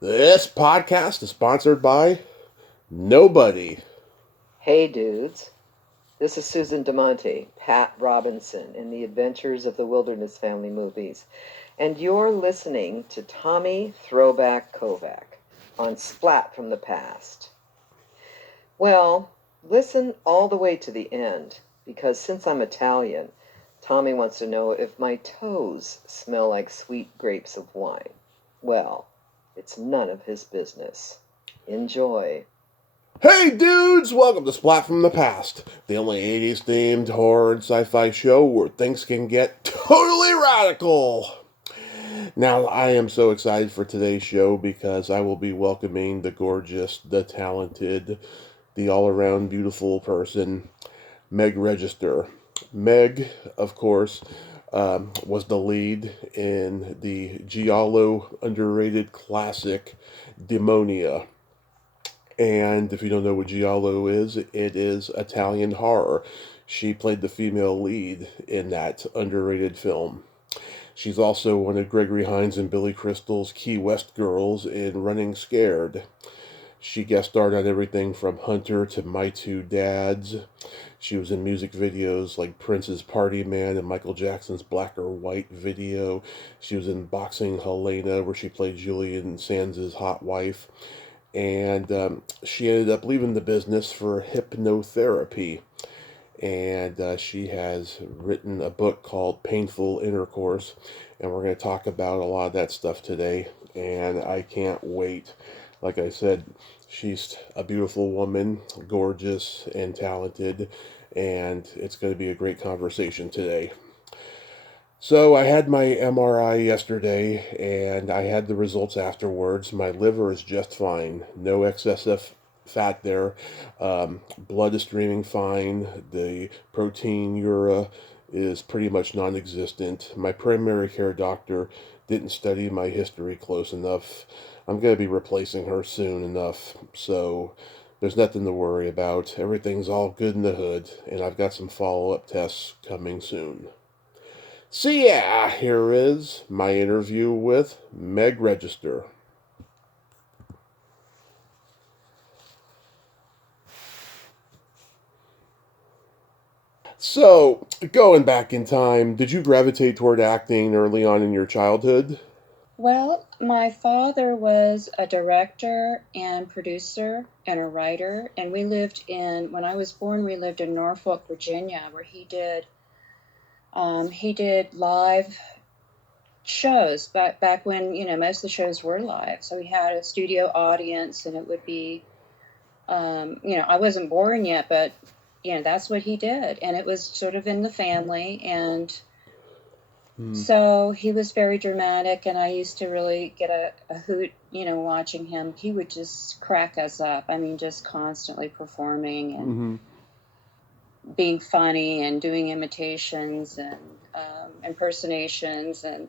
This podcast is sponsored by nobody. Hey dudes, this is Susan DeMonte, Pat Robinson in the Adventures of the Wilderness Family movies, and you're listening to Tommy Throwback Kovac on Splat from the Past. Well, listen all the way to the end, because since I'm Italian, Tommy wants to know if my toes smell like sweet grapes of wine. Well, it's none of his business. Enjoy. Hey dudes, welcome to Splat from the Past, the only 80s themed horror and sci fi show where things can get totally radical. Now, I am so excited for today's show because I will be welcoming the gorgeous, the talented, the all around beautiful person, Meg Register. Meg, of course, was the lead in the Giallo underrated classic Demonia. And if you don't know what Giallo is, it is Italian horror. She played the female lead in that underrated film. She's also one of Gregory Hines and Billy Crystal's Key West girls in Running Scared. She guest starred on everything from Hunter to My Two Dads. She was in music videos like Prince's Party Man and Michael Jackson's Black or White video. She was in Boxing Helena, where she played Julian Sands' hot wife. And she ended up leaving the business for hypnotherapy. And she has written a book called Painful Intercourse. And we're going to talk about a lot of that stuff today. And I can't wait. Like I said, she's a beautiful woman, gorgeous and talented. And it's going to be a great conversation today. So I had my MRI yesterday and I had the results afterwards. My liver is just fine. No excessive fat there. Blood is streaming fine. The protein ura is pretty much non existent. My primary care doctor didn't study my history close enough. I'm going to be replacing her soon enough. So there's nothing to worry about. Everything's all good in the hood. And I've got some follow up tests coming soon. So, yeah, here is my interview with Meg Register. So, going back in time, did you gravitate toward acting early on in your childhood? Well, my father was a director and producer and a writer, and when I was born, we lived in Norfolk, Virginia, where he did live shows back when most of the shows were live. So he had a studio audience, and it would be, I wasn't born yet, but that's what he did, and it was sort of in the family, and Hmm. so he was very dramatic, and I used to really get a hoot, watching him. He would just crack us up. I mean, just constantly performing and Mm-hmm. being funny and doing imitations and impersonations. And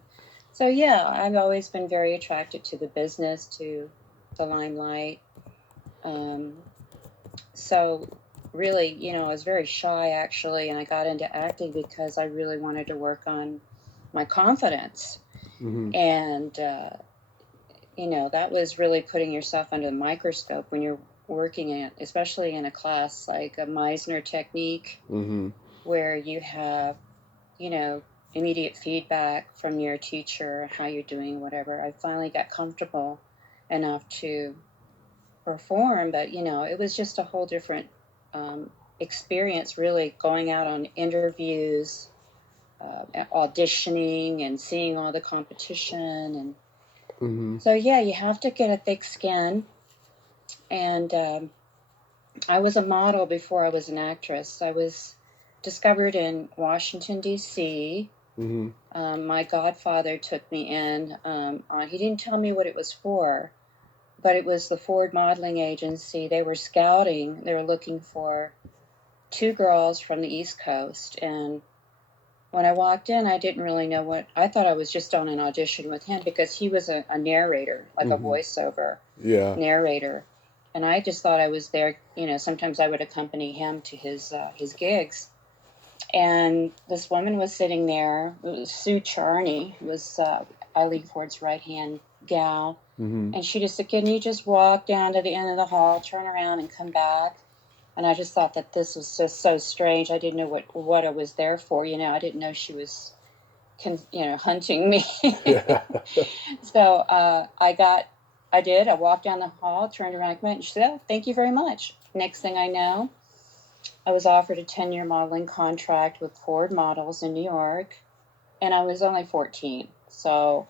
so, yeah, I've always been very attracted to the business, to the limelight. Um, so, really, I was very shy actually, and I got into acting because I really wanted to work on my confidence. Mm-hmm. And that was really putting yourself under the microscope when you're working in, especially in a class like a Meisner technique, Mm-hmm. where you have you know immediate feedback from your teacher, how you're doing, whatever. I finally got comfortable enough to perform, but it was just a whole different experience, really, going out on interviews, auditioning and seeing all the competition. And Mm-hmm. so, yeah, you have to get a thick skin. And I was a model before I was an actress. I was discovered in Washington, D.C. Mm-hmm. My godfather took me in. He didn't tell me what it was for, but it was the Ford Modeling Agency. They were scouting. They were looking for two girls from the East Coast. And when I walked in, I didn't really know what. I thought I was just on an audition with him because he was a narrator, like a Mm-hmm. voiceover Yeah. narrator. And I just thought I was there. Sometimes I would accompany him to his gigs. And this woman was sitting there. It was Sue Charney, who was Eileen Ford's right hand gal. Mm-hmm. And she just said, can you just walk down to the end of the hall, turn around, and come back? And I just thought that this was just so strange. I didn't know what I was there for. I didn't know she was, hunting me. Yeah. So I walked down the hall, turned around, and she said, oh, thank you very much. Next thing I know, I was offered a 10-year modeling contract with Ford Models in New York, and I was only 14. So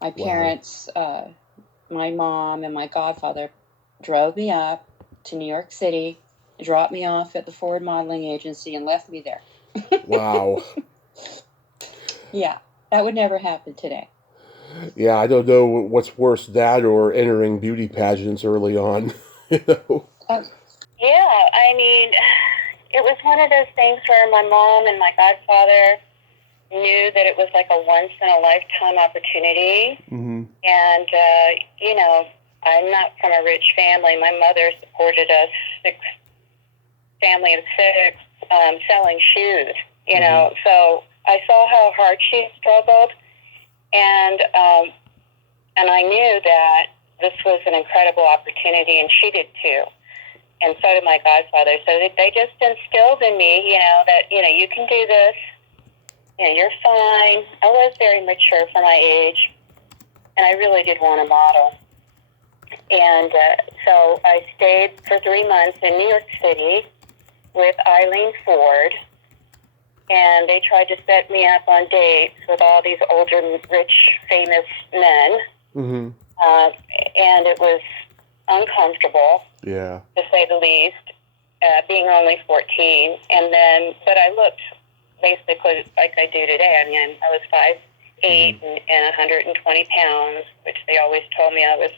my parents, my mom and my godfather drove me up to New York City, dropped me off at the Ford Modeling Agency, and left me there. Wow. Yeah, that would never happen today. Yeah, I don't know what's worse, that or entering beauty pageants early on. you know? Yeah, I mean, it was one of those things where my mom and my godfather knew that it was like a once-in-a-lifetime opportunity. Mm-hmm. And, I'm not from a rich family. My mother supported us, family of six, selling shoes, So I saw how hard she struggled, and I knew that this was an incredible opportunity, and she did too. And so did my godfather. So they just instilled in me, that, you can do this. You're fine. I was very mature for my age, and I really did want to model. And so I stayed for 3 months in New York City with Eileen Ford, and they tried to set me up on dates with all these older, rich, famous men. Mm-hmm. And it was uncomfortable, Yeah. to say the least, being only 14. But I looked basically like I do today. I mean, I was 5'8" and 120 pounds, which they always told me I was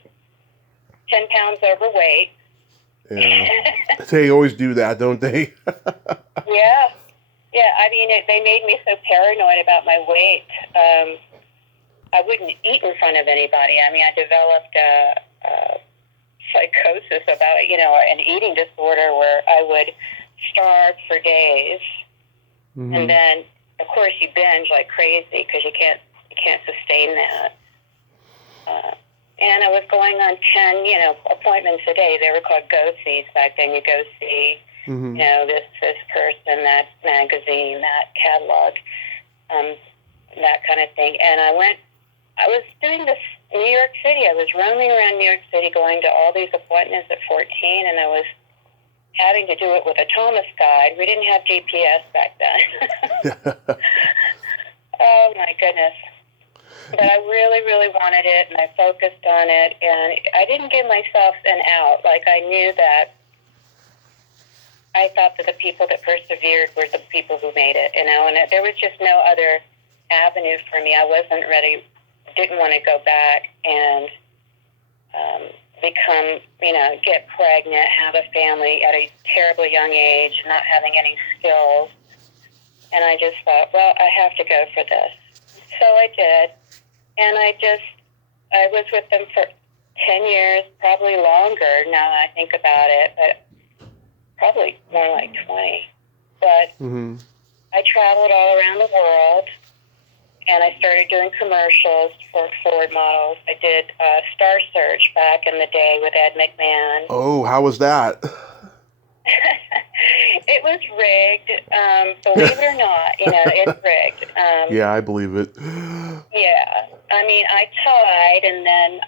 10 pounds overweight. Yeah. They always do that, don't they? Yeah. Yeah, I mean, they made me so paranoid about my weight. I wouldn't eat in front of anybody. I mean, I developed a psychosis about, an eating disorder where I would starve for days. Mm-hmm. And then, of course, you binge like crazy because you can't sustain that. And I was going on 10, appointments a day. They were called go-sees back then. You go see, Mm-hmm. this person, that magazine, that catalog, that kind of thing. And I was doing this in New York City. I was roaming around New York City going to all these appointments at 14, and I was having to do it with a Thomas guide. We didn't have GPS back then. Oh, my goodness. But I really, really wanted it, and I focused on it, and I didn't give myself an out. Like, I knew that I thought that the people that persevered were the people who made it, and there was just no other avenue for me. I wasn't ready, didn't want to go back and become, get pregnant, have a family at a terribly young age, not having any skills. And I just thought, well, I have to go for this. So I did. And I was with them for 10 years, probably longer now that I think about it, but probably more like 20. But Mm-hmm. I traveled all around the world, and I started doing commercials for Ford Models. I did Star Search back in the day with Ed McMahon. Oh, how was that? It was rigged, believe it or not. It's rigged. Yeah, I believe it. Yeah. I mean, I tied, and then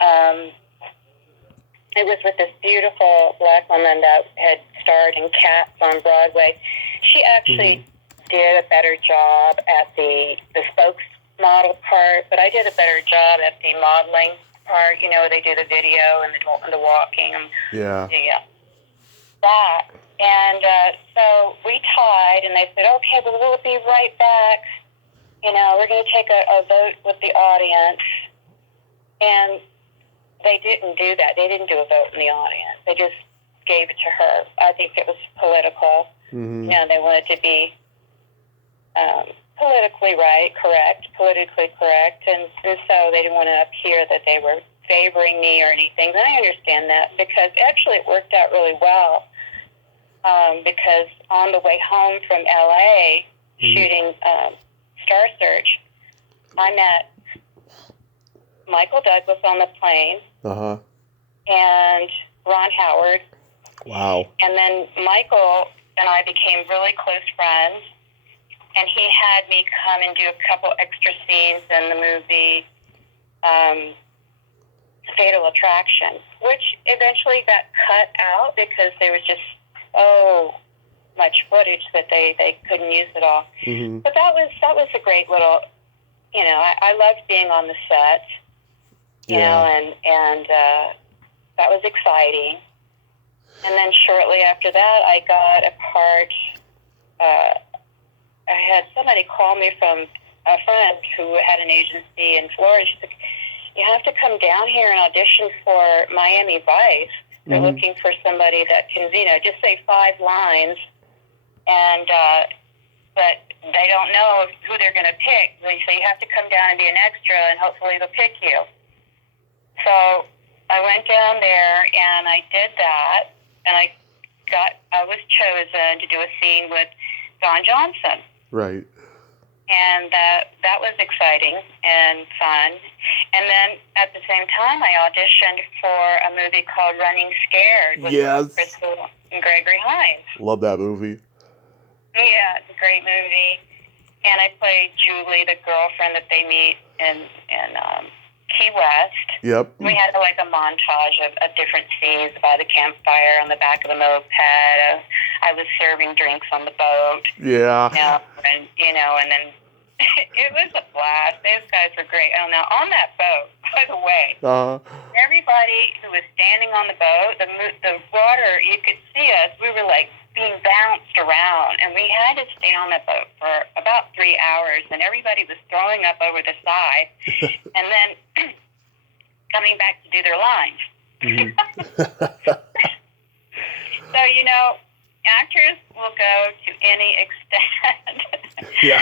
it was with this beautiful black woman that had starred in Cats on Broadway. She actually did a better job at the spokesmodel part, but I did a better job at the modeling part. They do the video and the walking. Yeah. Yeah. That. And so we tied, and they said, okay, well, we'll be right back. We're going to take a vote with the audience. And they didn't do that. They didn't do a vote in the audience. They just gave it to her. I think it was political. Mm-hmm. They wanted to be politically correct. And so they didn't want to appear that they were favoring me or anything. And I understand that because actually it worked out really well. Because on the way home from LA shooting Star Search, I met Michael Douglas on the plane, Uh-huh. and Ron Howard. Wow. And then Michael and I became really close friends, and he had me come and do a couple extra scenes in the movie Fatal Attraction, which eventually got cut out because there was just so much footage that they couldn't use it all. Mm-hmm. But that was a great little, I loved being on the set, you know, and that was exciting. And then shortly after that, I got a part. I had somebody call me from a friend who had an agency in Florida. She said, "You have to come down here and audition for Miami Vice. They're looking for somebody that can, just say 5 lines, and but they don't know who they're going to pick. They say you have to come down and be an extra, and hopefully they'll pick you." So I went down there and I did that, and I was chosen to do a scene with Don Johnson. Right. And that was exciting and fun. And then at the same time, I auditioned for a movie called Running Scared with Crystal and Gregory Hines. Love that movie. Yeah, it's a great movie. And I played Julie, the girlfriend that they meet in Key West. Yep. We had like a montage of different scenes by the campfire on the back of the moped. I was serving drinks on the boat. Yeah. And then it was a blast. Those guys were great. Oh, now on that boat, by the way, everybody who was standing on the boat, the water, you could see us. We were like being bounced around, and we had to stay on that boat for about 3 hours, and everybody was throwing up over the side, and then coming back to do their lines. So, actors will go to any extent to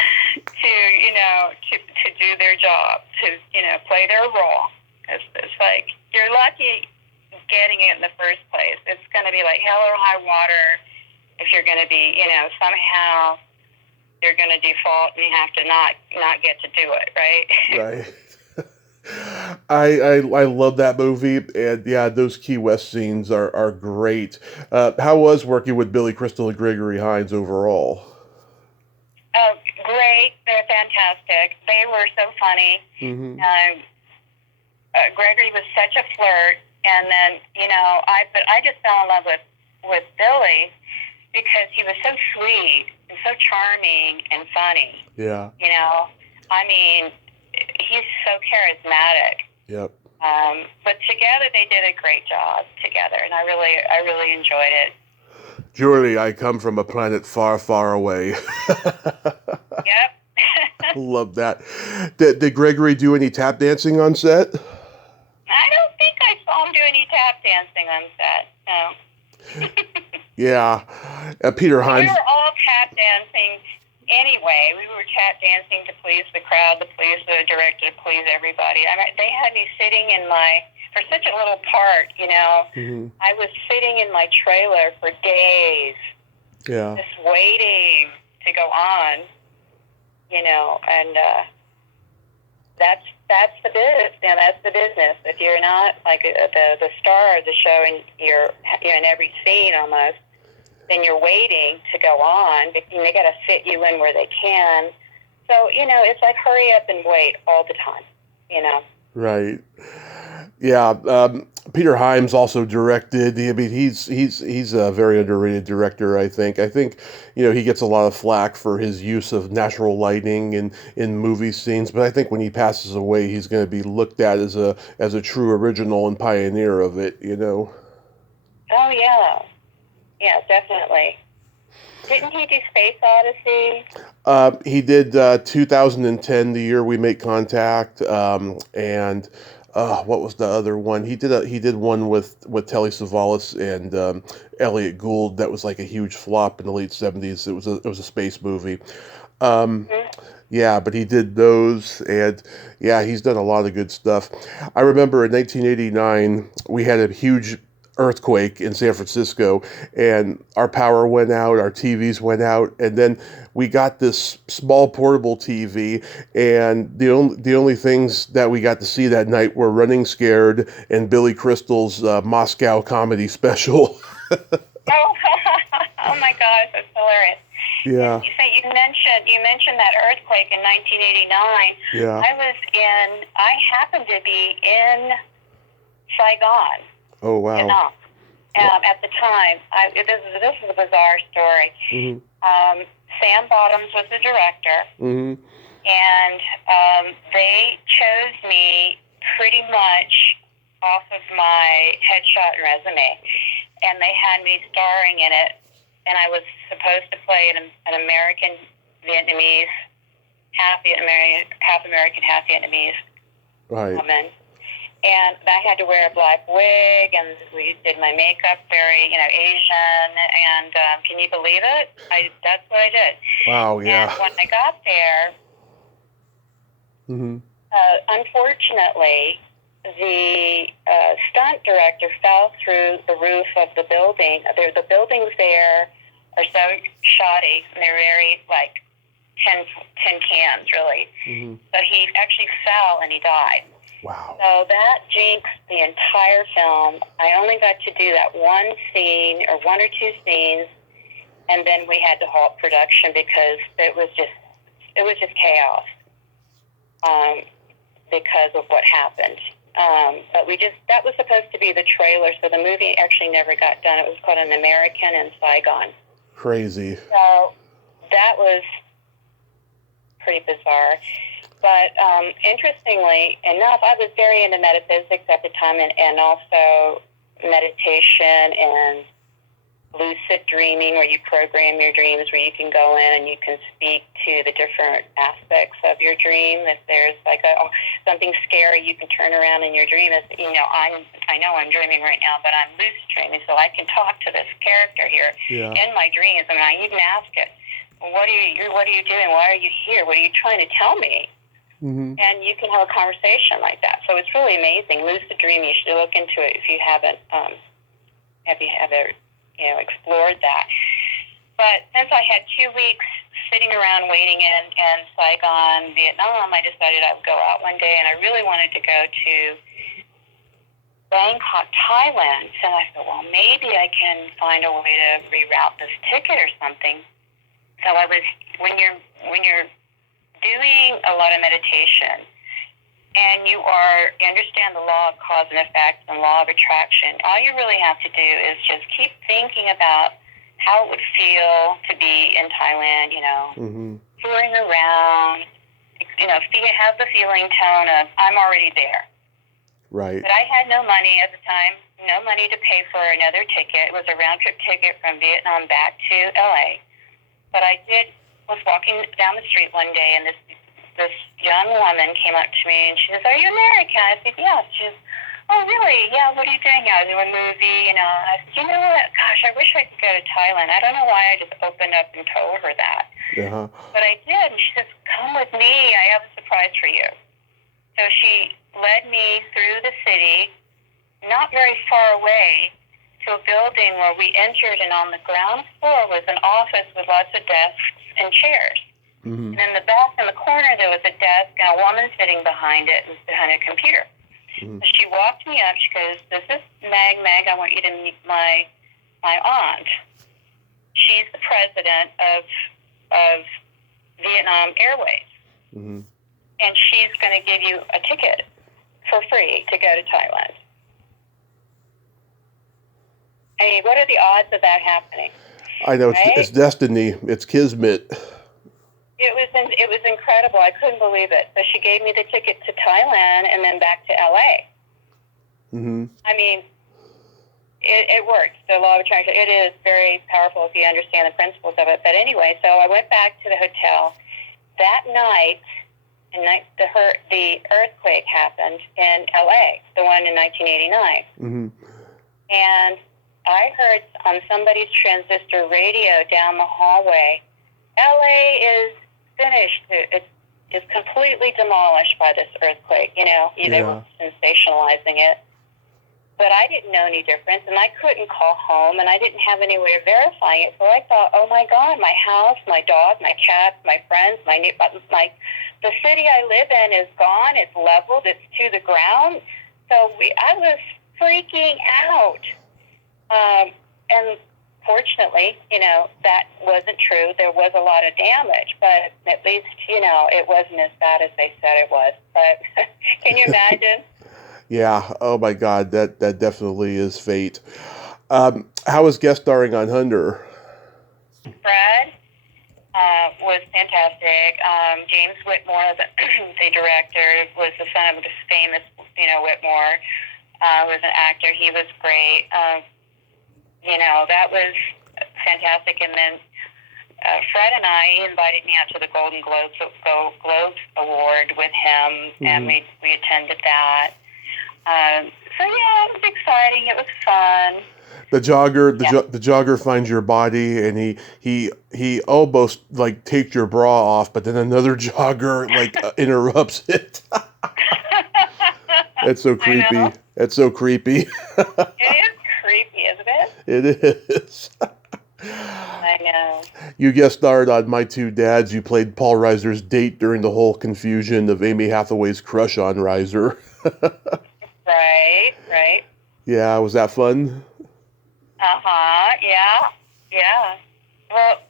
do their job, to play their role. It's like you're lucky getting it in the first place. It's going to be like hell or high water if you're going to be, somehow you're going to default and you have to not get to do it, right? Right. I love that movie, and yeah, those Key West scenes are great. How was working with Billy Crystal and Gregory Hines overall? Oh, great! They're fantastic. They were so funny. Mm-hmm. Gregory was such a flirt, and then I just fell in love with Billy because he was so sweet and so charming and funny. Yeah. I mean, he's so charismatic. Yep. But together they did a great job together, and I really enjoyed it. Julie, I come from a planet far, far away. Yep. Love that. Did Gregory do any tap dancing on set? I don't think I saw him do any tap dancing on set. No. Yeah. Peter Hines. We were all tap dancing anyway. We were tap dancing to please the crowd, to please the director, to please everybody. I mean, they had me sitting for such a little part, Mm-hmm. I was sitting in my trailer for days. Yeah. Just waiting to go on, and that's the business. That's the business. If you're not like the star of the show and you're in every scene almost, then you're waiting to go on. They got to fit you in where they can. So it's like hurry up and wait all the time. Right. Yeah. Peter Hyams also directed. I mean, he's a very underrated director. I think he gets a lot of flack for his use of natural lighting in movie scenes. But I think when he passes away, he's going to be looked at as a true original and pioneer of it. Oh yeah. Yeah, definitely. Didn't he do Space Odyssey? He did 2010, the year we make contact, and what was the other one? He did one with Telly Savalas and Elliot Gould that was like a huge flop in the late 70s. It was a space movie. Yeah, but he did those, and yeah, he's done a lot of good stuff. I remember in 1989 we had a huge earthquake in San Francisco, and our power went out, our TVs went out, and then we got this small portable TV, and the only things that we got to see that night were Running Scared and Billy Crystal's Moscow comedy special. Oh, oh my gosh, that's hilarious. Yeah, And you mentioned that earthquake in 1989. yeah. I happened to be in Saigon, Oh, wow. Vietnam. At the time, this is a bizarre story. Mm-hmm. Sam Bottoms was the director, Mm-hmm. and they chose me pretty much off of my headshot and resume, and they had me starring in it, and I was supposed to play an American Vietnamese, half American, half Vietnamese Right. woman. And I had to wear a black wig, and we did my makeup very, Asian. And can you believe it? That's what I did. Wow, yeah. And when I got there, Mm-hmm. Unfortunately, the stunt director fell through the roof of the building. The buildings there are so shoddy, and they're very, like, tin cans, really. Mm-hmm. So he actually fell, and he died. Wow. So that jinxed the entire film. I only got to do that one scene or one or two scenes, and then we had to halt production because it was just chaos because of what happened. But that was supposed to be the trailer, so the movie actually never got done. It was called An American in Saigon. Crazy. So that was pretty bizarre. But interestingly enough, I was very into metaphysics at the time, and also meditation and lucid dreaming, where you program your dreams, where you can go in and you can speak to the different aspects of your dream. If there's like something scary, you can turn around in your dream. I know I'm dreaming right now, but I'm lucid dreaming, so I can talk to this character here in my dreams. I mean, I even ask it, what are you doing? Why are you here? What are you trying to tell me? Mm-hmm. And you can have a conversation like that. So it's really amazing. Lucid dreaming, you should look into it if you haven't explored that. But since I had 2 weeks sitting around waiting in Saigon, Vietnam, I decided I would go out one day, and I really wanted to go to Bangkok, Thailand. So I thought, well, maybe I can find a way to reroute this ticket or something. So when you're doing a lot of meditation, and you understand the law of cause and effect and law of attraction, all you really have to do is just keep thinking about how it would feel to be in Thailand, Mm-hmm. touring around, have the feeling tone of, I'm already there. Right. But I had no money at the time, no money to pay for another ticket. It was a round-trip ticket from Vietnam back to LA. But I was walking down the street one day, and this young woman came up to me, and she says, "Are you American?" I said, "Yes." She says, "Oh, really? Yeah, what are you doing now? Do a movie?" I said, "You know what? Gosh, I wish I could go to Thailand." I don't know why I just opened up and told her that. Uh-huh. But I did, and she says, "Come with me. I have a surprise for you." So she led me through the city, not very far away, to a building where we entered, and on the ground floor was an office with lots of desks and chairs. Mm-hmm. And in the back, in the corner, there was a desk and a woman sitting behind it, behind a computer. Mm-hmm. So she walked me up. She goes, "This is Meg. I want you to meet my aunt. She's the president of Vietnam Airways, Mm-hmm. and she's going to give you a ticket for free to go to Thailand." I mean, what are the odds of that happening? I know, right? it's destiny. It's kismet. It was incredible. I couldn't believe it. So she gave me the ticket to Thailand and then back to LA. Mm-hmm. I mean, it works. The law of attraction, it is very powerful if you understand the principles of it. But anyway, so I went back to the hotel. That night, the earthquake happened in LA, the one in 1989. Mm-hmm. And I heard on somebody's transistor radio down the hallway, LA is finished. It's completely demolished by this earthquake. They were sensationalizing it. but I didn't know any difference, and I couldn't call home, and I didn't have any way of verifying it. So I thought, oh my God, my house, my dog, my cats, my friends, the city I live in is gone. It's leveled. It's to the ground. So I was freaking out. And fortunately, that wasn't true. There was a lot of damage, but at least, it wasn't as bad as they said it was. But can you imagine? Yeah. Oh my God, that definitely is fate. How was guest starring on Hunter? Fred was fantastic. James Whitmore, the director, was the son of the famous, Whitmore, who was an actor. He was great. That was fantastic. And then Fred and he invited me out to the Golden Globes Award with him, and we attended that. So yeah, it was exciting. It was fun. The jogger finds your body, and he almost like takes your bra off, but then another jogger interrupts it. It's so creepy. It's so creepy. It is creepy, isn't it? It is. I know. You guest starred on My Two Dads. You played Paul Reiser's date during the whole confusion of Amy Hathaway's crush on Reiser. Right. Yeah, was that fun? Yeah. Well,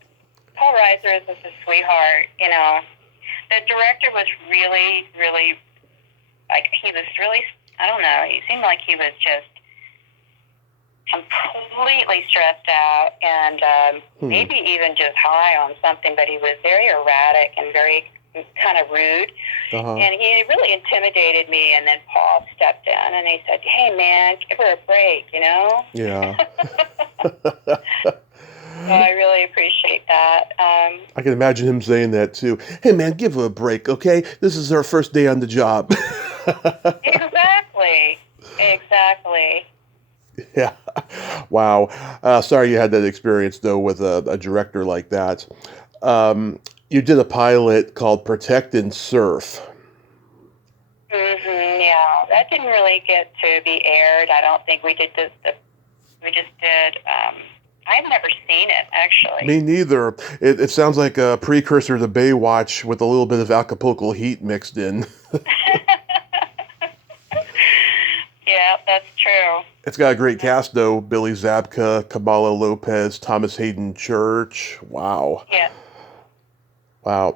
Paul Reiser is just a sweetheart, The director was really, really, he was really, I don't know, he seemed like he was just completely stressed out and maybe even just high on something, but he was very erratic and very kind of rude. And he really intimidated me, and then Paul stepped in and he said, hey man, give her a break, Yeah. So I really appreciate that. I can imagine him saying that too. Hey man, give her a break, okay? This is her first day on the job. Exactly. Yeah. Wow. Sorry you had that experience though with a director like that. You did a pilot called Protect and Surf. Yeah, that didn't really get to be aired. I don't think we did this. We just did. I've never seen it actually. Me neither. It sounds like a precursor to Baywatch with a little bit of Acapulco Heat mixed in. Yeah, that's true. It's got a great cast though. Billy Zabka, Kamala Lopez, Thomas Hayden Church. Wow. Yeah. Wow.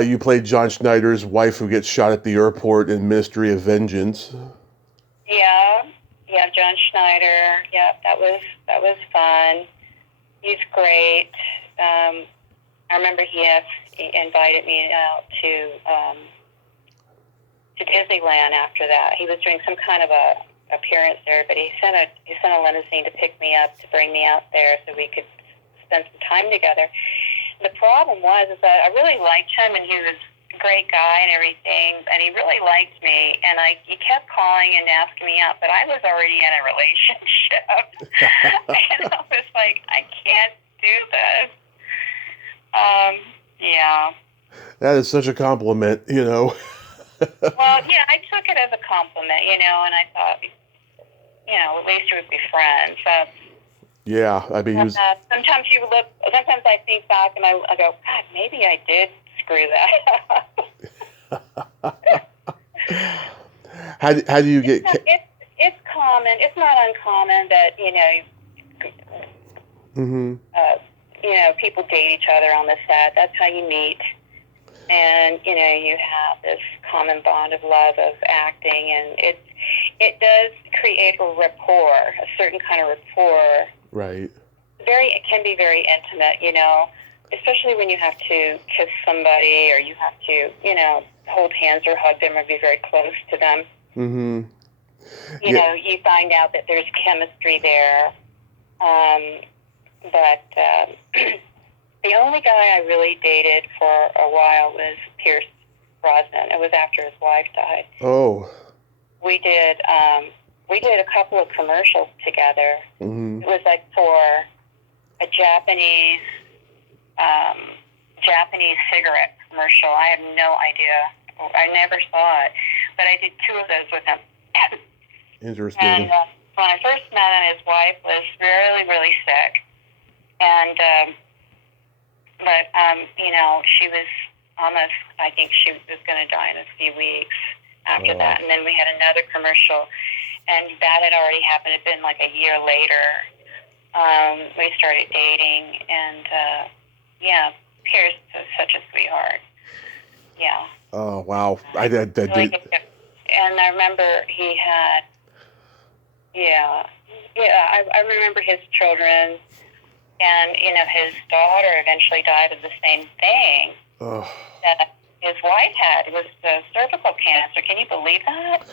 You played John Schneider's wife who gets shot at the airport in Ministry of Vengeance. Yeah, John Schneider. Yeah, that was fun. He's great. I remember he invited me out to Disneyland after that. He was doing some kind of a appearance there, but he sent a limousine to pick me up, to bring me out there so we could spend some time together. The problem was that I really liked him, and he was a great guy and everything, and he really liked me, and he kept calling and asking me out, but I was already in a relationship. And I was like, I can't do this. Yeah. That is such a compliment, Well, yeah, I took it as a compliment, and I thought, at least we would be friends. Yeah, I mean, he was... Sometimes I think back and I go, God, maybe I did screw that up. How do you get... It's common. It's not uncommon that, people date each other on the set. That's how you meet. And, you have this common bond of love of acting, and it does create a rapport, a certain kind of rapport. Right. It can be very intimate, especially when you have to kiss somebody or you have to, hold hands or hug them or be very close to them. Mm-hmm. You find out that there's chemistry there. But the only guy I really dated for a while was Pierce Brosnan. It was after his wife died. Oh. We did a couple of commercials together. Mm-hmm. It was like for a Japanese cigarette commercial. I have no idea. I never saw it, but I did two of those with him. Interesting. And when I first met him, his wife was really, really sick. And, she was almost, I think she was going to die in a few weeks after that. And then we had another commercial, and that had already happened. It had been like a year later. We started dating, and, Pierce was such a sweetheart. Yeah. Oh, wow. I did. And I remember he had, I remember his children, and, his daughter eventually died of the same thing that his wife had. It was cervical cancer. Can you believe that?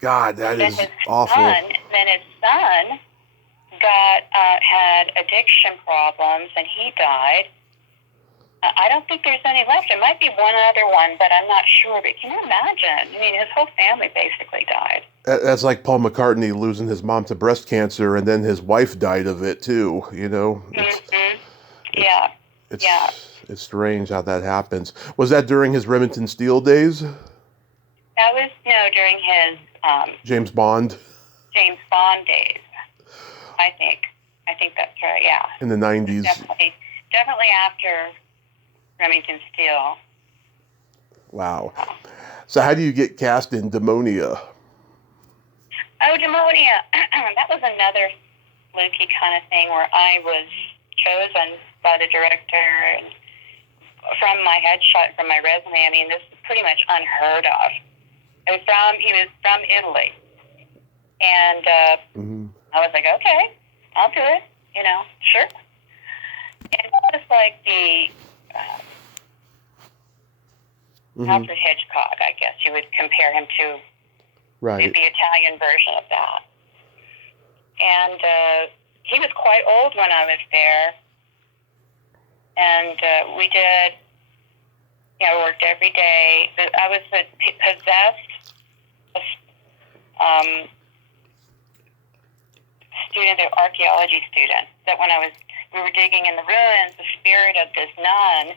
God, that is awful. Then his son had addiction problems, and he died. I don't think there's any left. There might be one other one, but I'm not sure. But can you imagine? I mean, his whole family basically died. That's like Paul McCartney losing his mom to breast cancer, and then his wife died of it too. It's strange how that happens. Was that during his Remington Steele days? That was during his James Bond days. I think that's right. Yeah. In the 90s. Definitely after Remington Steele. Wow. So how do you get cast in Demonia? Oh, Demonia. That was another fluky kind of thing where I was chosen by the director, and from my headshot, from my resume, I mean, this is pretty much unheard of. He was from Italy. And I was like, okay, I'll do it, sure. And it was like the Alfred Hitchcock, I guess you would compare him to. Right. The Italian version of that. And he was quite old when I was there. And we did, worked every day. I was a possessed student, an archaeology student, that when we were digging in the ruins, the spirit of this nun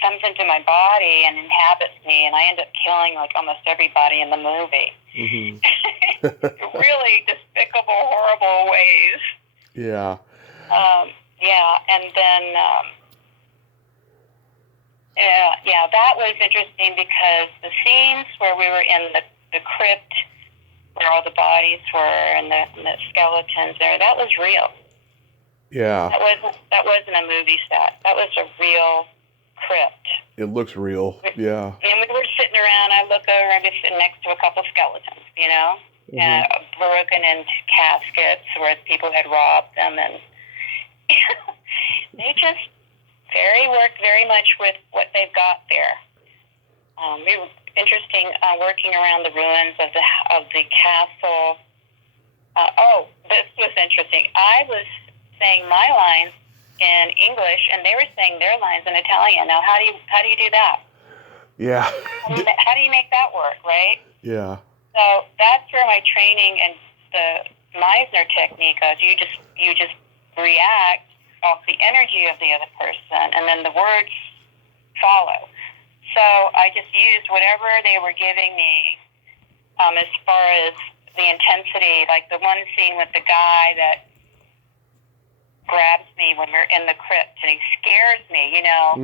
comes into my body and inhabits me, and I end up killing like almost everybody in the movie. Really despicable, horrible ways. Yeah. And then, that was interesting because the scenes where we were in the crypt, where all the bodies were, and the skeletons there, that was real. Yeah. That wasn't a movie set. That was a real crypt. It looks real. Yeah. And we were sitting around. I look over, and I'm sitting next to a couple skeletons, broken into caskets where people had robbed them, and they just worked very much with what they've got there. It was interesting working around the ruins of the castle. This was interesting. I was saying my lines in English, and they were saying their lines in Italian. Now, how do you do that? Yeah. How do you make that work, right? Yeah. So that's where my training and the Meisner technique is. You just react off the energy of the other person, and then the words follow. So I just used whatever they were giving me as far as the intensity, like the one scene with the guy that grabs me when we're in the crypt, and he scares me, I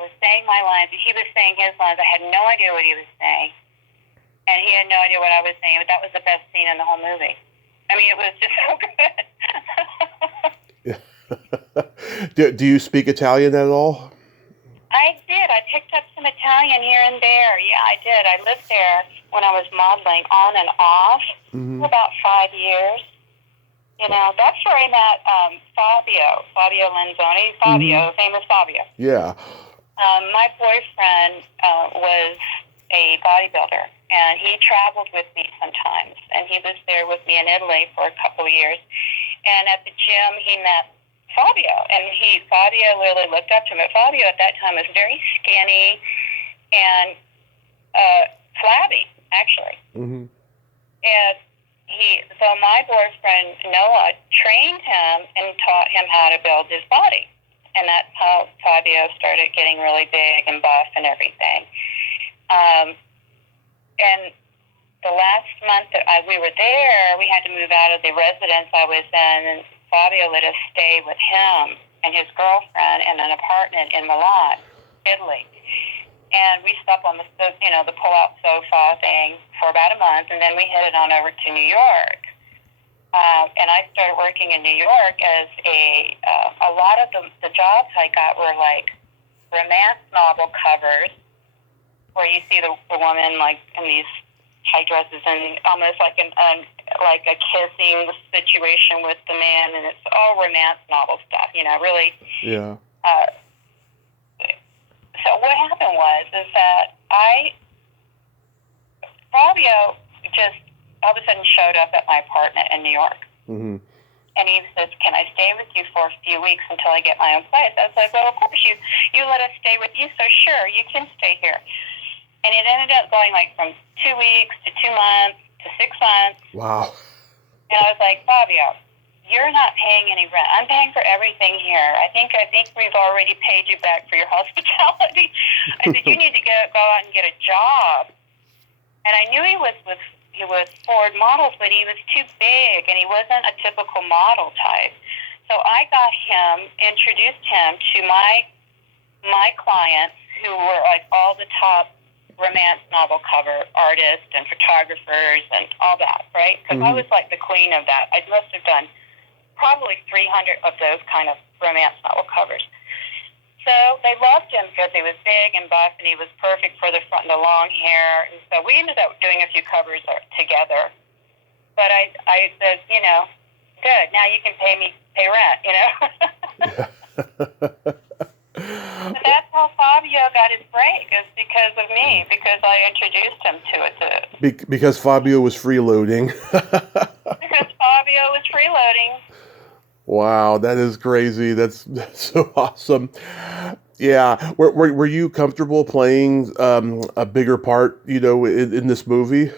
was saying my lines, he was saying his lines. I had no idea what he was saying, and he had no idea what I was saying, but that was the best scene in the whole movie. I mean, it was just so good. Do you speak Italian at all? I did. I picked up some Italian here and there. Yeah, I did. I lived there when I was modeling on and off for about 5 years. That's where I met Fabio Lanzoni. Famous Fabio. Yeah. My boyfriend was a bodybuilder, and he traveled with me sometimes, and he was there with me in Italy for a couple of years. And at the gym, he met Fabio, and Fabio really looked up to him. But Fabio at that time was very skinny and flabby, actually. And so my boyfriend Noah trained him and taught him how to build his body, and that's how Fabio started getting really big and buff and everything. And the last month that we were there, we had to move out of the residence I was in, and Fabio let us stay with him and his girlfriend in an apartment in Milan, Italy. And we slept on the pull-out sofa thing for about a month, and then we headed on over to New York. And I started working in New York as a lot of the jobs I got were like romance novel covers, where you see the woman like in these tight dresses and almost like like a kissing situation with the man, and it's all romance novel stuff, really. Yeah. So what happened is that Fabio just all of a sudden showed up at my apartment in New York. Mm-hmm. And he says, "Can I stay with you for a few weeks until I get my own place?" I was like, "Well, of course, you let us stay with you, so sure, you can stay here." And it ended up going like from 2 weeks to 2 months to 6 months. Wow. And I was like, "Fabio, you're not paying any rent. I'm paying for everything here. I think we've already paid you back for your hospitality." I said, "You need to go out and get a job." And I knew he was Ford models, but he was too big and he wasn't a typical model type. So I introduced him to my clients who were like all the top romance novel cover artists and photographers and all that, right? Because I was like the queen of that. I must have done probably 300 of those kind of romance novel covers. So they loved him because he was big and buff and he was perfect for the front and the long hair. And so we ended up doing a few covers together. But I said, good, now you can pay rent, But that's how Fabio got his break, is because of me, because I introduced him to it. Because Fabio was freeloading. Because Fabio was freeloading. Wow, that is crazy. That's so awesome. Yeah, were you comfortable playing a bigger part, in this movie?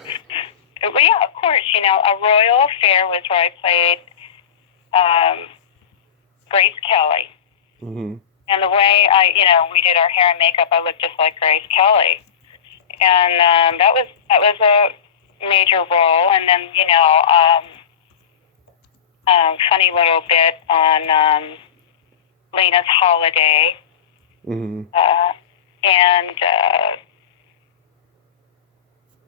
Well, yeah, of course. A Royal Affair was where I played Grace Kelly. Mm-hmm. And the way we did our hair and makeup, I looked just like Grace Kelly. And that was a major role. And then, funny little bit on Lena's Holiday. Mm-hmm. And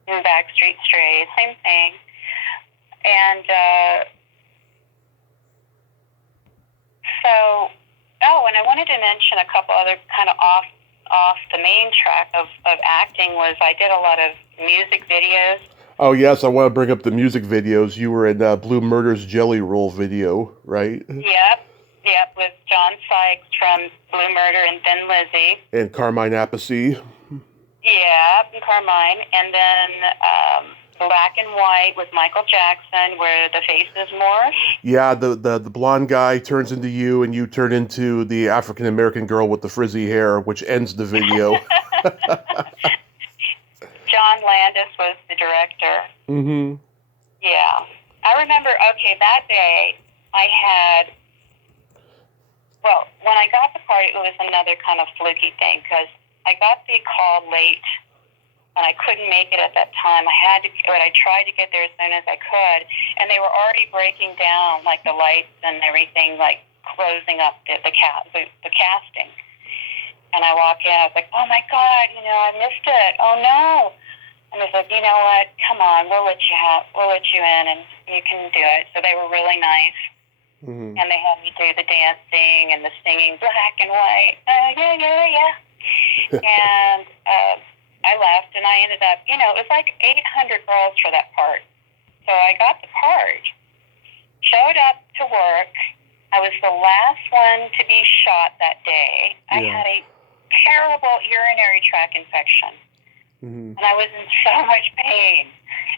in Backstreet Strays, same thing. And and I wanted to mention a couple other kind of off the main track of acting was I did a lot of music videos. Oh, yes, I want to bring up the music videos. You were in Blue Murder's Jelly Roll video, right? Yep, with John Sykes from Blue Murder and Thin Lizzy. And Carmine Appice. Yeah, and Carmine. And then Black and White with Michael Jackson, where the faces morph. Yeah, the blonde guy turns into you, and you turn into the African American girl with the frizzy hair, which ends the video. John Landis was the director. Mm-hmm. Yeah. I remember, that day when I got the part, it was another kind of fluky thing, because I got the call late, and I couldn't make it at that time. But I tried to get there as soon as I could, and they were already breaking down, like, the lights and everything, like, closing up the casting. And I walk in, I was like, "Oh my God, I missed it. Oh no." And they said, "You know what? Come on, we'll let you in, and you can do it." So they were really nice. Mm-hmm. And they had me do the dancing and the singing, Black and White. Yeah. And I left, and I ended up, it was like 800 girls for that part. So I got the part, showed up to work. I was the last one to be shot that day. Yeah. I had a terrible urinary tract infection. Mm-hmm. And I was in so much pain.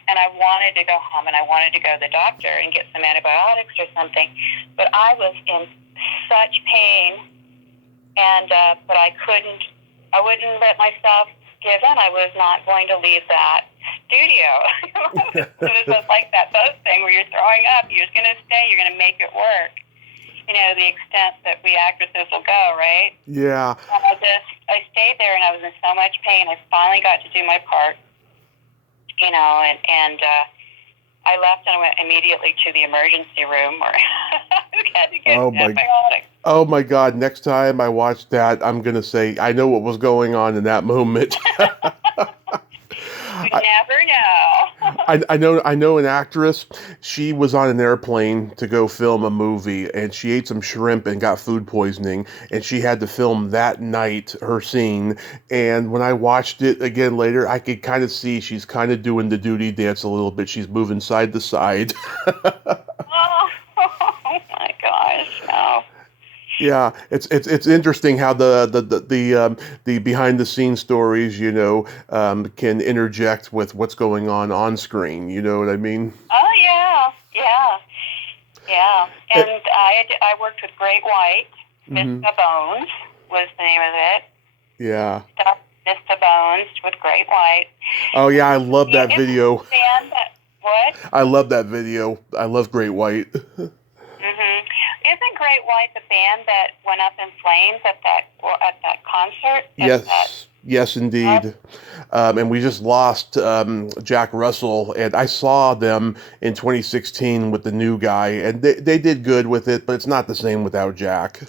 And I wanted to go home, and I wanted to go to the doctor and get some antibiotics or something. But I was in such pain, and but I wouldn't let myself give in. I was not going to leave that studio. It was just like that boat thing where you're throwing up. You're just going to stay. You're going to make it work. The extent that we actresses will go, right? Yeah. And I stayed there, and I was in so much pain. I finally got to do my part. you know, and I left and went immediately to the emergency room where I had to get Oh an my, antibiotic. oh my God! Next time I watch that, I'm gonna say I know what was going on in that moment. You never know. I know an actress. She was on an airplane to go film a movie, and she ate some shrimp and got food poisoning, and she had to film that night her scene. And when I watched it again later, I could kind of see she's kind of doing the duty dance a little bit. She's moving side to side. Oh, oh my gosh, no. Yeah, it's interesting how the behind the scenes stories, can interject with what's going on screen. You know what I mean? Oh yeah, yeah, yeah. And I worked with Great White. Mm-hmm. Mr. Bones was the name of it. Yeah. Mr. Bones with Great White. Oh yeah, I love that Isn't video. the band that what? I love that video. I love Great White. Mhm. Isn't Great White the band that went up in flames at that concert? Yes, indeed. And we just lost Jack Russell, and I saw them in 2016 with the new guy, and they did good with it, but it's not the same without Jack.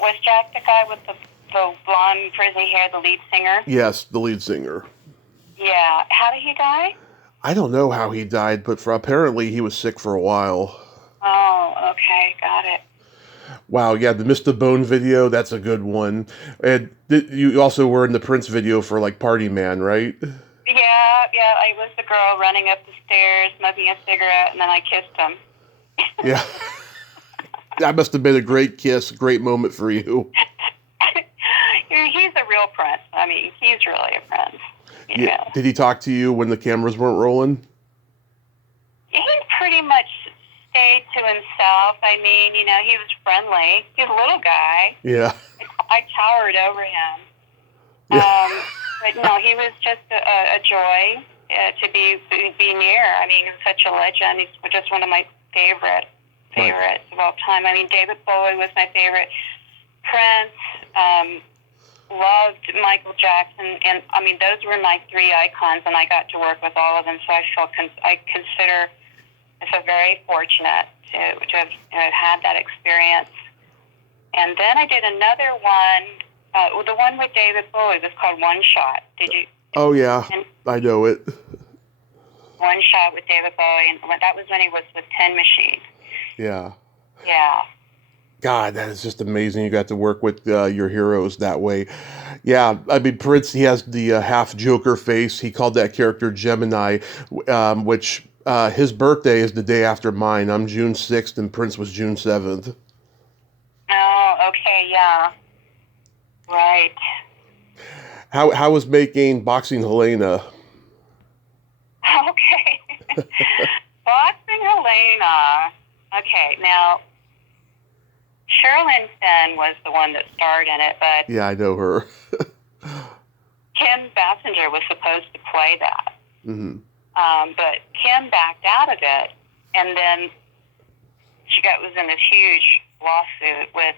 Was Jack the guy with the blonde frizzy hair, the lead singer? Yes, the lead singer. Yeah. How did he die? I don't know how he died, but apparently he was sick for a while. Oh, okay, got it. Wow, yeah, the Mr. Bone video, that's a good one. And you also were in the Prince video for like Party Man, right? Yeah, I was the girl running up the stairs, smoking a cigarette, and then I kissed him. Yeah. That must have been a great kiss, great moment for you. He's a real prince. I mean, he's really a prince. Yeah. Did he talk to you when the cameras weren't rolling? He pretty much stayed to himself. I mean, he was friendly. He's a little guy. Yeah. I towered over him. Yeah. But no, he was just a joy to be near. I mean, he's such a legend. He's just one of my favorites of all time. I mean, David Bowie was my favorite. Prince, loved Michael Jackson, and I mean, those were my three icons, and I got to work with all of them. So I consider myself very fortunate to have had that experience. And then I did another one. The one with David Bowie was called One Shot. Did you? Oh yeah, I know it. One Shot with David Bowie, and that was when he was with 10 Machine. Yeah. Yeah. God, that is just amazing. You got to work with your heroes that way. Yeah, I mean, Prince, he has the half Joker face. He called that character Gemini, which his birthday is the day after mine. I'm June 6th, and Prince was June 7th. Oh, okay, yeah. Right. How was making Boxing Helena? Okay. Boxing Helena. Okay, now, Sherilyn Fenn was the one that starred in it, but Yeah, I know her. Kim Basinger was supposed to play that. Mm-hmm. But Kim backed out of it, and then she was in this huge lawsuit with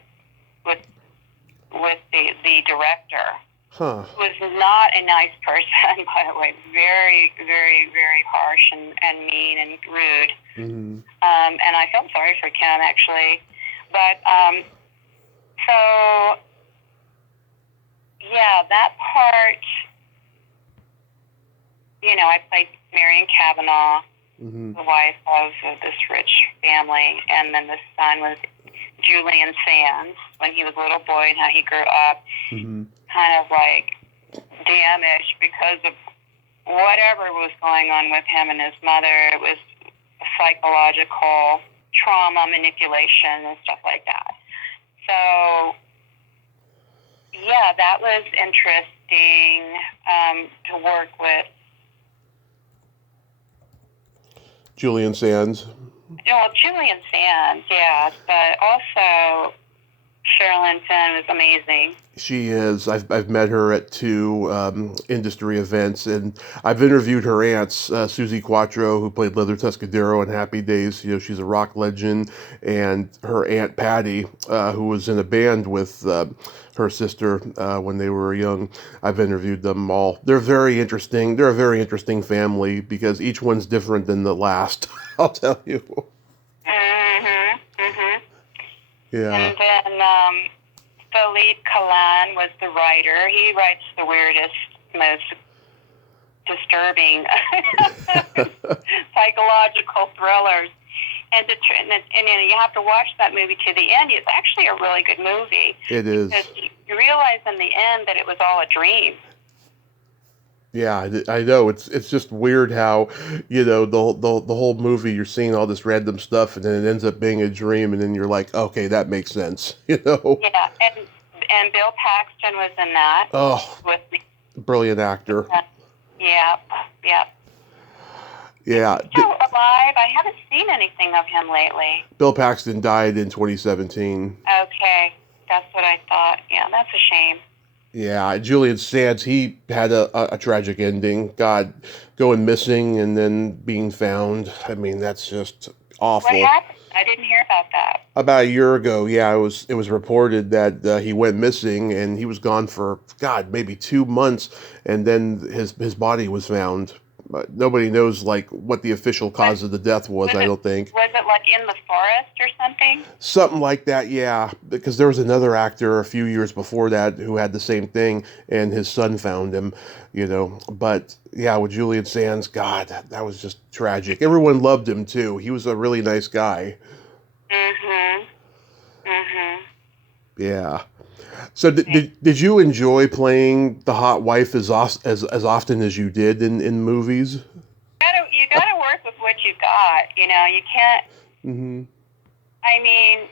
the director. Huh. Who was not a nice person, by the way. Very, very, very harsh and mean and rude. Mm-hmm. And I felt sorry for Kim, actually. But, so, yeah, that part, I played Marion Cavanaugh, Mm-hmm. the wife of this rich family, and then the son was Julian Sands, when he was a little boy and how he grew up, Mm-hmm. kind of like damaged because of whatever was going on with him and his mother. It was psychological trauma, manipulation, and stuff like that. So, yeah, that was interesting to work with. Julian Sands. Well, Julian Sands, yes, but also Sherilyn Fenn was amazing. She is. I've met her at two industry events, and I've interviewed her aunts, Susie Quattro, who played Leather Tuscadero in Happy Days. You know, she's a rock legend, and her aunt Patty, who was in a band with her sister when they were young. I've interviewed them all. They're very interesting. They're a very interesting family because each one's different than the last. I'll tell you. Mhm. Mhm. Yeah. And then Philippe Calan was the writer. He writes the weirdest, most disturbing psychological thrillers. And you have to watch that movie to the end. It's actually a really good movie. It is. Because you realize in the end that it was all a dream. Yeah, I know. It's just weird how, you know, the whole movie you're seeing all this random stuff, and then it ends up being a dream, and then you're like, okay, that makes sense, you know. Yeah, and Bill Paxton was in that. Oh, With me. brilliant actor. Yeah, yeah. Yeah. Still alive. I haven't seen anything of him lately. Bill Paxton died in 2017. Okay, that's what I thought. Yeah, that's a shame. Yeah, Julian Sands, he had a tragic ending. God, going missing and then being found. I mean, that's just awful. What happened? I didn't hear about that. About a year ago, yeah, it was reported that he went missing and he was gone for, God, maybe 2 months, and then his body was found. But nobody knows like what the official cause of the death was. I don't think. Was it like in the forest or something? Something like that, yeah. Because there was another actor a few years before that who had the same thing, and his son found him, you know. But yeah, with Julian Sands, God, that was just tragic. Everyone loved him too. He was a really nice guy. Mhm. Mhm. Yeah. So did you enjoy playing the hot wife as often as you did in movies? You gotta work with what you got. You know, you can't. Mm-hmm. I mean,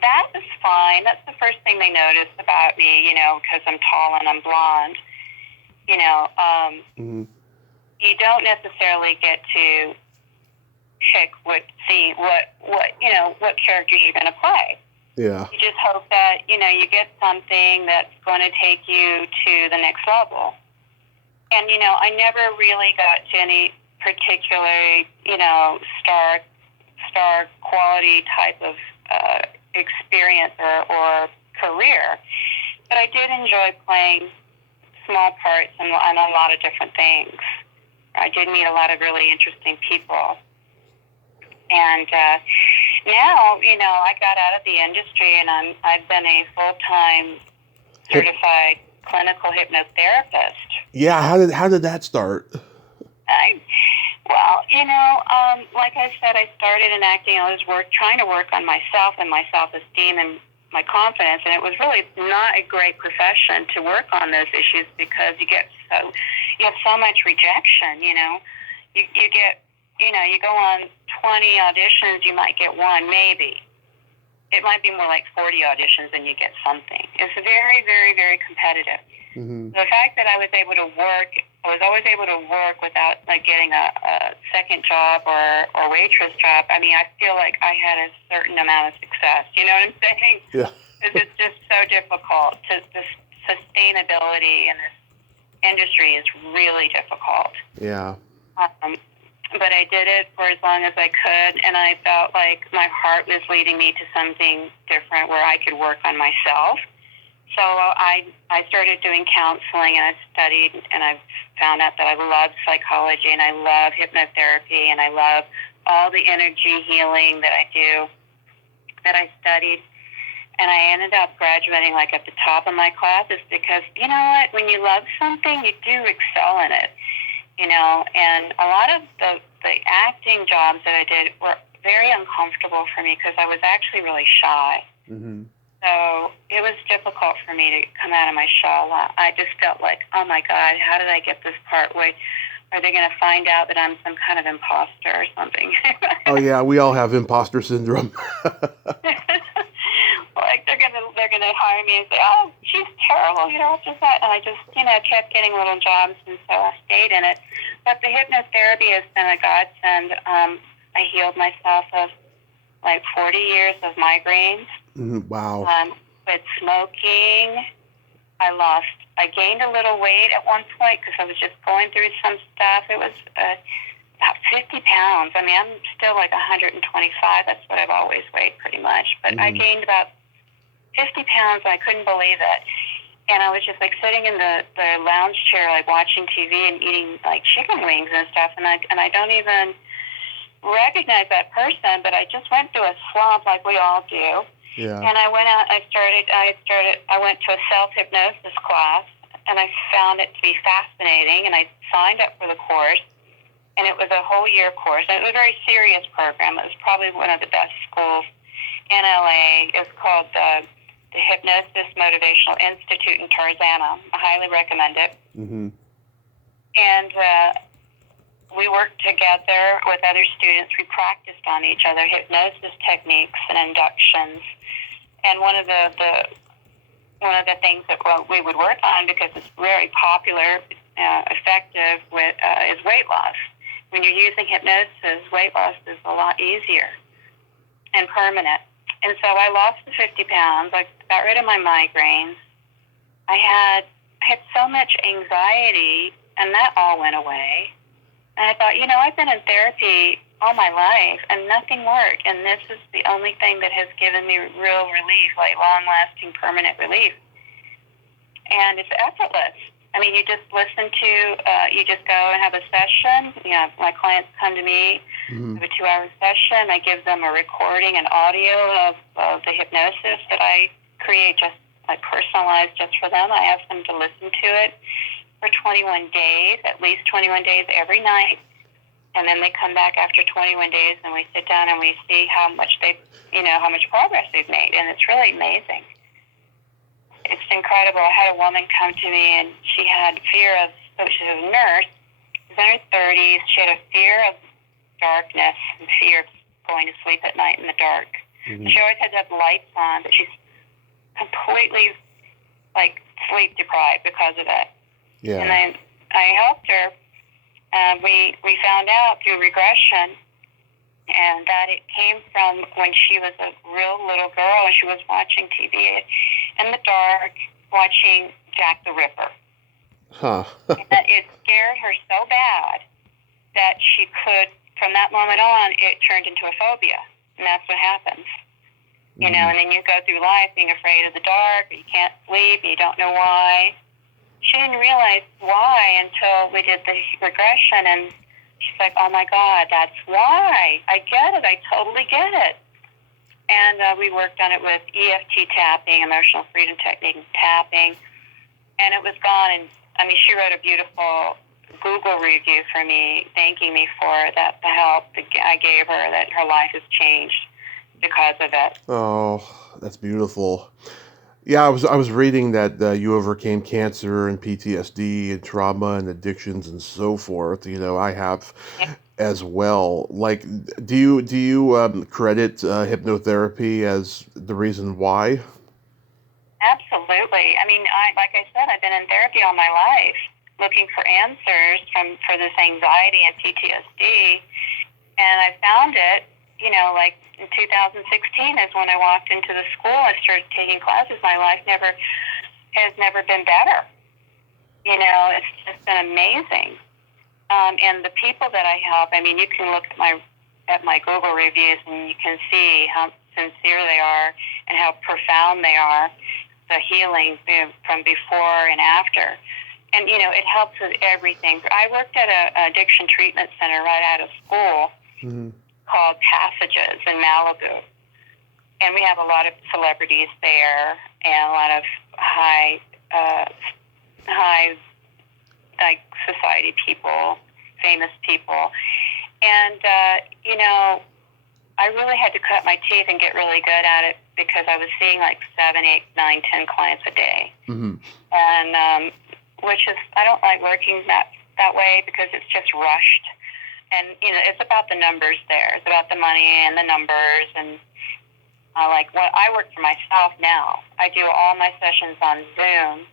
that is fine. That's the first thing they noticed about me. You know, because I'm tall and I'm blonde. You know, Mm-hmm. you don't necessarily get to pick what characters you're going to play. Yeah. You just hope that, you know, you get something that's going to take you to the next level. And, you know, I never really got to any particular, you know, star quality type of experience or career. But I did enjoy playing small parts in a lot of different things. I did meet a lot of really interesting people. And now, you know, I got out of the industry, and I've been a full-time certified clinical hypnotherapist. Yeah, how did that start? Well, you know, like I said, I started in acting. I was trying to work on myself and my self-esteem and my confidence, and it was really not a great profession to work on those issues because you have so much rejection. You know, you get. You know, you go on 20 auditions, you might get one, maybe. It might be more like 40 auditions and you get something. It's very, very, very competitive. Mm-hmm. The fact that I was always able to work without like getting a second job or waitress job. I mean, I feel like I had a certain amount of success. You know what I'm saying? Yeah. It's just so difficult. The sustainability in this industry is really difficult. Yeah. But I did it for as long as I could, and I felt like my heart was leading me to something different where I could work on myself. So I started doing counseling, and I've studied, and I've found out that I love psychology, and I love hypnotherapy, and I love all the energy healing that I studied. And I ended up graduating like at the top of my classes because, you know what, when you love something, you do excel in it. You know, and a lot of the acting jobs that I did were very uncomfortable for me because I was actually really shy. Mm-hmm. So it was difficult for me to come out of my shell. I just felt like, oh my God, how did I get this part? Wait, are they going to find out that I'm some kind of imposter or something? Oh yeah, we all have imposter syndrome. Like they're gonna hire me and say, oh, she's terrible, you know, just that. And I just, you know, kept getting little jobs, and so I stayed in it. But the hypnotherapy has been a godsend. I healed myself of like 40 years of migraines, Wow. Quit smoking. I gained a little weight at one point because I was just going through some stuff. It was about 50 pounds. I mean, I'm still like 125. That's what I've always weighed pretty much. But I gained about 50 pounds. And I couldn't believe it. And I was just like sitting in the lounge chair, like watching TV and eating like chicken wings and stuff. And I don't even recognize that person, but I just went through a slump like we all do. Yeah. And I went out. I went to a self hypnosis class, and I found it to be fascinating. And I signed up for the course, and it was a whole year course. And it was a very serious program. It was probably one of the best schools in LA. It's called the Hypnosis Motivational Institute in Tarzana. I highly recommend it. Mm-hmm. And we worked together with other students. We practiced on each other hypnosis techniques and inductions. And one of the things that we would work on, because it's very popular, effective is weight loss. When you're using hypnosis, weight loss is a lot easier and permanent. And so I lost the 50 pounds. I got rid of my migraines. I had so much anxiety, and that all went away. And I thought, I've been in therapy all my life, and nothing worked. And this is the only thing that has given me real relief, like long-lasting, permanent relief. And it's effortless. I mean, you just listen to, you just go and have a session. My clients come to me, have a 2-hour session. I give them a recording and audio of the hypnosis that I create, just like personalized just for them. I ask them to listen to it for 21 days, at least 21 days every night. And then they come back after 21 days and we sit down and we see how much how much progress they've made. And it's really amazing. It's incredible. I had a woman come to me and she had fear of, she's a nurse, she's in her 30s. She had a fear of darkness and fear of going to sleep at night in the dark. Mm-hmm. She always had to have lights on, but she's completely like sleep deprived because of it. Yeah. And then I helped her. We found out through regression, and that it came from when she was a real little girl and she was watching TV in the dark, watching Jack the Ripper. Huh. And it scared her so bad that she could, from that moment on, it turned into a phobia. And that's what happens. And then you go through life being afraid of the dark, you can't sleep, you don't know why. She didn't realize why until we did the regression, and she's like, oh my God, that's why. I get it. I totally get it. And we worked on it with EFT tapping, emotional freedom technique tapping, and it was gone. And I mean, she wrote a beautiful Google review for me, thanking me for the help that I gave her, that her life has changed because of it. Oh, that's beautiful. Yeah, I was reading that you overcame cancer and PTSD and trauma and addictions and so forth. I have as well. Like, do you credit hypnotherapy as the reason why? Absolutely. I mean, like I said, I've been in therapy all my life, looking for answers for this anxiety and PTSD, and I found it. Like in 2016 is when I walked into the school. I started taking classes. My life has never been better. It's just been amazing. And the people that I help, I mean, you can look at my Google reviews and you can see how sincere they are and how profound they are, the healing from before and after. And, it helps with everything. I worked at an addiction treatment center right out of school. Mm-hmm. Called Passages in Malibu. And we have a lot of celebrities there and a lot of high like society people, famous people. And, I really had to cut my teeth and get really good at it because I was seeing like 7, 8, 9, 10 clients a day. Mm-hmm. And which is, I don't like working that way because it's just rushed. And, it's about the numbers there. It's about the money and the numbers. And like when I work for myself now, I do all my sessions on Zoom,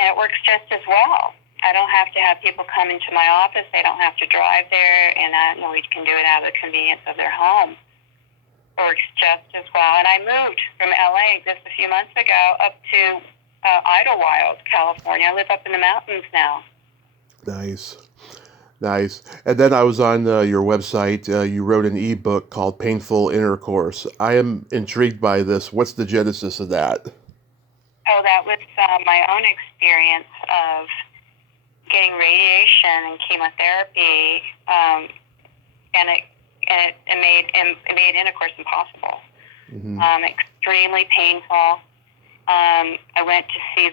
and it works just as well. I don't have to have people come into my office. They don't have to drive there, and we can do it out of the convenience of their home. works just as well. And I moved from LA just a few months ago up to Idlewild, California. I live up in the mountains now. Nice. Nice. And then I was on your website. You wrote an ebook called Painful Intercourse. I am intrigued by this. What's the genesis of that? Oh, that was my own experience of getting radiation and chemotherapy, and it made intercourse impossible. Mm-hmm. Extremely painful. I went to see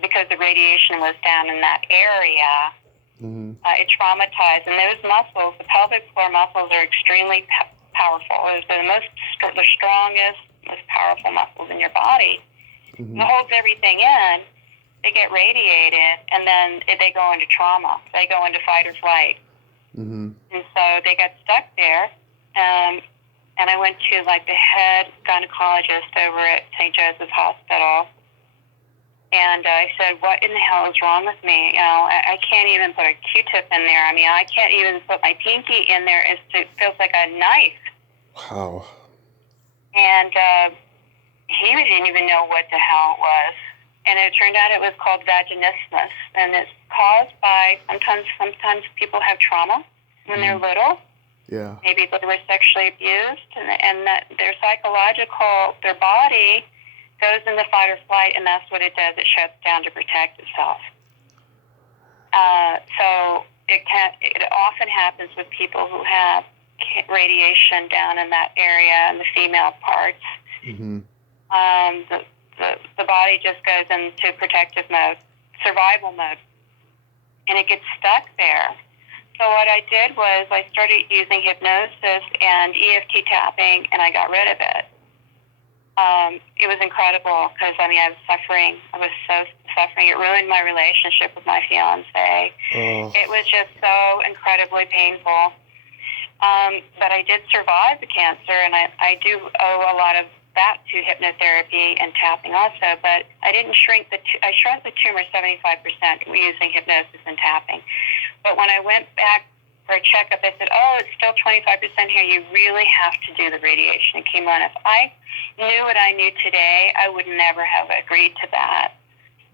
because the radiation was down in that area. Mm-hmm. It traumatized, and those muscles, the pelvic floor muscles, are extremely powerful. They're the strongest, most powerful muscles in your body. Mm-hmm. It holds everything in. They get radiated, and then they go into trauma. They go into fight or flight. Mm-hmm. And so they got stuck there. And I went to the head gynecologist over at St. Joseph's Hospital. And I said, what in the hell is wrong with me? I can't even put a Q-tip in there. I mean, I can't even put my pinky in there. It feels like a knife. Wow. And he didn't even know what the hell it was. And it turned out it was called vaginismus. And it's caused by, sometimes people have trauma when they're little. Yeah. Maybe they were sexually abused. And that their body goes into fight or flight, and that's what it does. It shuts down to protect itself. So it often happens with people who have radiation down in that area in the female parts. Mm-hmm. The body just goes into protective mode, survival mode, and it gets stuck there. So what I did was I started using hypnosis and EFT tapping, and I got rid of it. It was incredible because, I was suffering. I was so suffering. It ruined my relationship with my fiancé. Oh. It was just so incredibly painful. But I did survive the cancer, and I do owe a lot of that to hypnotherapy and tapping also. But I didn't shrink I shrunk the tumor 75% using hypnosis and tapping. But when I went back for a checkup, they said, it's still 25% here. You really have to do the radiation and chemo. And if I knew what I knew today, I would never have agreed to that.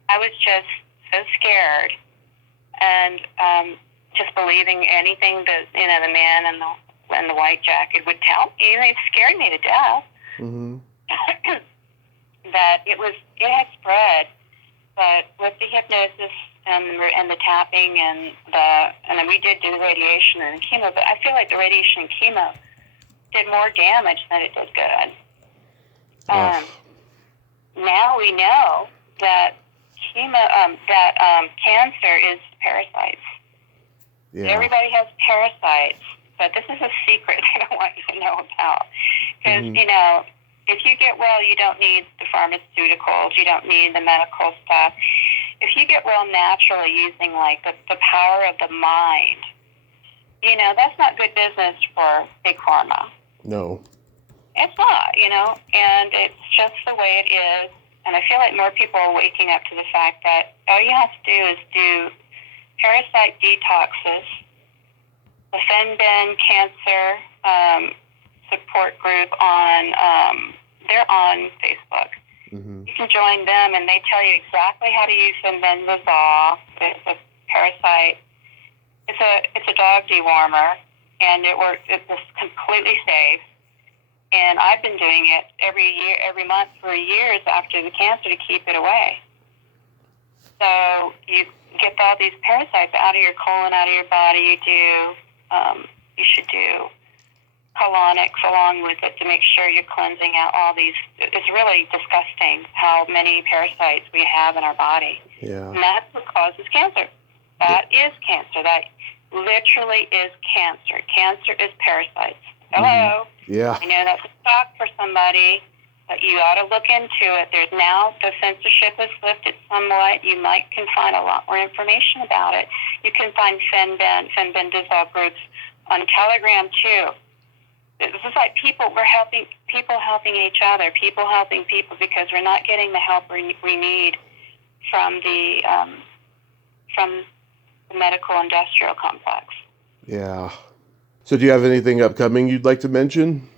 I was just so scared and just believing anything that, the man in the white jacket would tell me. It scared me to death. Mm-hmm. That it had spread. But with the hypnosis and the tapping and then we did do the radiation and the chemo, but I feel like the radiation and chemo did more damage than it did good. Now we know that cancer is parasites. Yeah. Everybody has parasites, but this is a secret I don't want you to know about. Because, if you get well, you don't need the pharmaceuticals, you don't need the medical stuff. If you get well naturally using the power of the mind, that's not good business for big pharma. No. It's not, and it's just the way it is. And I feel like more people are waking up to the fact that all you have to do is do parasite detoxes. The FenBen Cancer support group they're on Facebook. Mm-hmm. You can join them, and they tell you exactly how to use fenbendazole. It's a parasite. It's a dog dewormer, and it works. It's completely safe. And I've been doing it every month for years after the cancer to keep it away. So you get all these parasites out of your colon, out of your body. You should do colonics along with it to make sure you're cleansing out all these. It's really disgusting how many parasites we have in our body. Yeah. And that's what causes cancer. That is cancer. That literally is cancer. Cancer is parasites. Hello? Mm-hmm. Yeah. I know that's a shock for somebody, but you ought to look into it. There's now, the censorship is lifted somewhat. You can find a lot more information about it. You can find fenbendazole groups on Telegram too. This is like we're helping each other, people helping people, because we're not getting the help we need from the medical industrial complex. Yeah. So do you have anything upcoming you'd like to mention?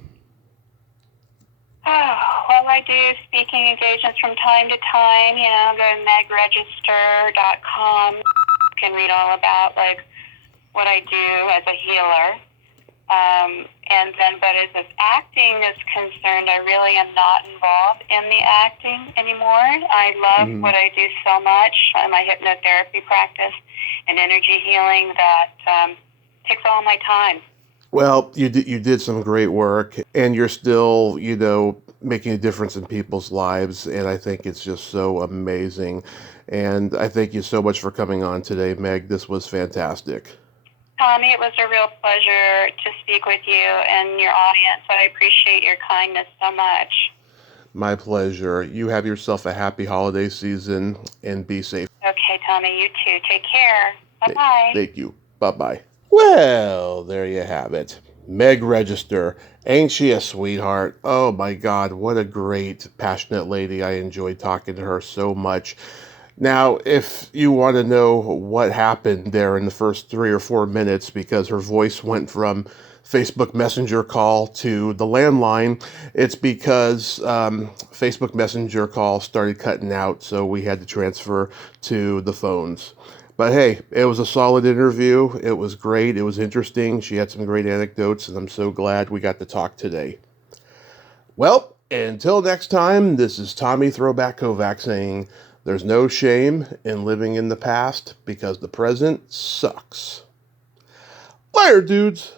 I do speaking engagements from time to time. You know, go to megregister.com. You can read all about like what I do as a healer. And then, but as acting is concerned, I really am not involved in the acting anymore. I love what I do so much, my hypnotherapy practice and energy healing, that takes all my time. Well, you did some great work, and you're still, making a difference in people's lives, and I think it's just so amazing. And I thank you so much for coming on today, Meg. This was fantastic. Tommy, it was a real pleasure to speak with you and your audience. I appreciate your kindness so much. My pleasure. You have yourself a happy holiday season and be safe. Okay, Tommy, you too. Take care. Bye-bye. Thank you. Bye-bye. Well, there you have it. Meg Register. Ain't she a sweetheart? Oh my God, what a great, passionate lady. I enjoyed talking to her so much. Now, if you want to know what happened there in the first 3 or 4 minutes, because her voice went from Facebook Messenger call to the landline, it's because Facebook Messenger call started cutting out, so we had to transfer to the phones. But hey, it was a solid interview. It was great. It was interesting. She had some great anecdotes, and I'm so glad we got to talk today. Well, until next time, this is Tommy Throwback Kovac saying, there's no shame in living in the past because the present sucks. Later, dudes.